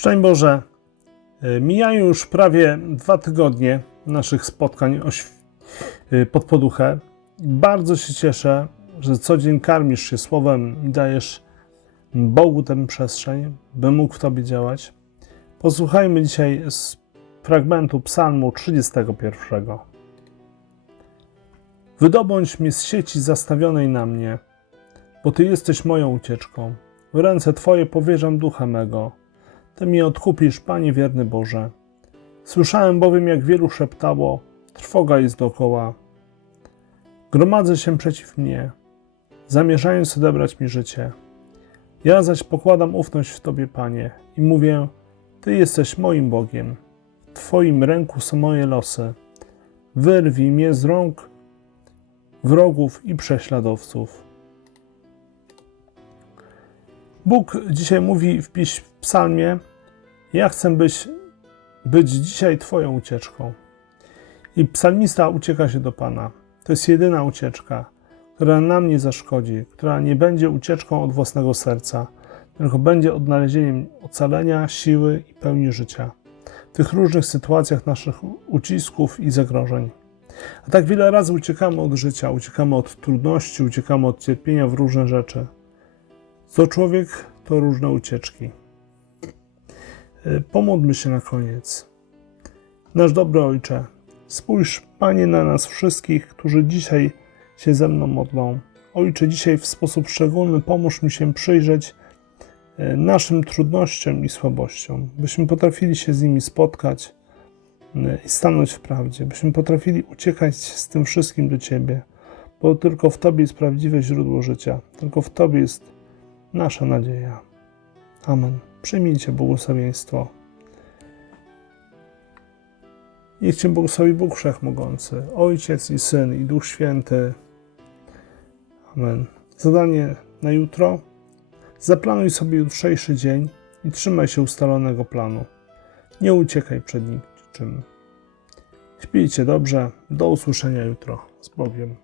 Szczęść Boże, y, mijają już prawie dwa tygodnie naszych spotkań y, pod poduchę. Bardzo się cieszę, że co dzień karmisz się słowem i dajesz Bogu tę przestrzeń, by mógł w Tobie działać. Posłuchajmy dzisiaj z fragmentu Psalmu 31. Wydobądź mnie z sieci zastawionej na mnie, bo Ty jesteś moją ucieczką. W ręce Twoje powierzam ducha mego. Ty mnie odkupisz, Panie wierny Boże. Słyszałem bowiem, jak wielu szeptało, trwoga jest dookoła. Gromadzę się przeciw mnie, zamierzając odebrać mi życie. Ja zaś pokładam ufność w Tobie, Panie, i mówię, Ty jesteś moim Bogiem. W Twoim ręku są moje losy. Wyrwij mnie z rąk wrogów i prześladowców. Bóg dzisiaj mówi w psalmie: Ja chcę być, być dzisiaj Twoją ucieczką. I psalmista ucieka się do Pana. To jest jedyna ucieczka, która nam nie zaszkodzi, która nie będzie ucieczką od własnego serca, tylko będzie odnalezieniem ocalenia, siły i pełni życia w tych różnych sytuacjach naszych ucisków i zagrożeń. A tak wiele razy uciekamy od życia, uciekamy od trudności, uciekamy od cierpienia w różne rzeczy. Co człowiek, to różne ucieczki. Y, Pomódlmy się na koniec. Nasz dobry Ojcze, spójrz, Panie, na nas wszystkich, którzy dzisiaj się ze mną modlą. Ojcze, dzisiaj w sposób szczególny pomóż mi się przyjrzeć y, naszym trudnościom i słabościom, byśmy potrafili się z nimi spotkać y, i stanąć w prawdzie, byśmy potrafili uciekać z tym wszystkim do Ciebie, bo tylko w Tobie jest prawdziwe źródło życia, tylko w Tobie jest nasza nadzieja. Amen. Przyjmijcie błogosławieństwo. Niech Cię błogosławi Bóg Wszechmogący, Ojciec i Syn i Duch Święty. Amen. Zadanie na jutro. Zaplanuj sobie jutrzejszy dzień i trzymaj się ustalonego planu. Nie uciekaj przed niczym. Śpijcie dobrze. Do usłyszenia jutro. Z Bogiem.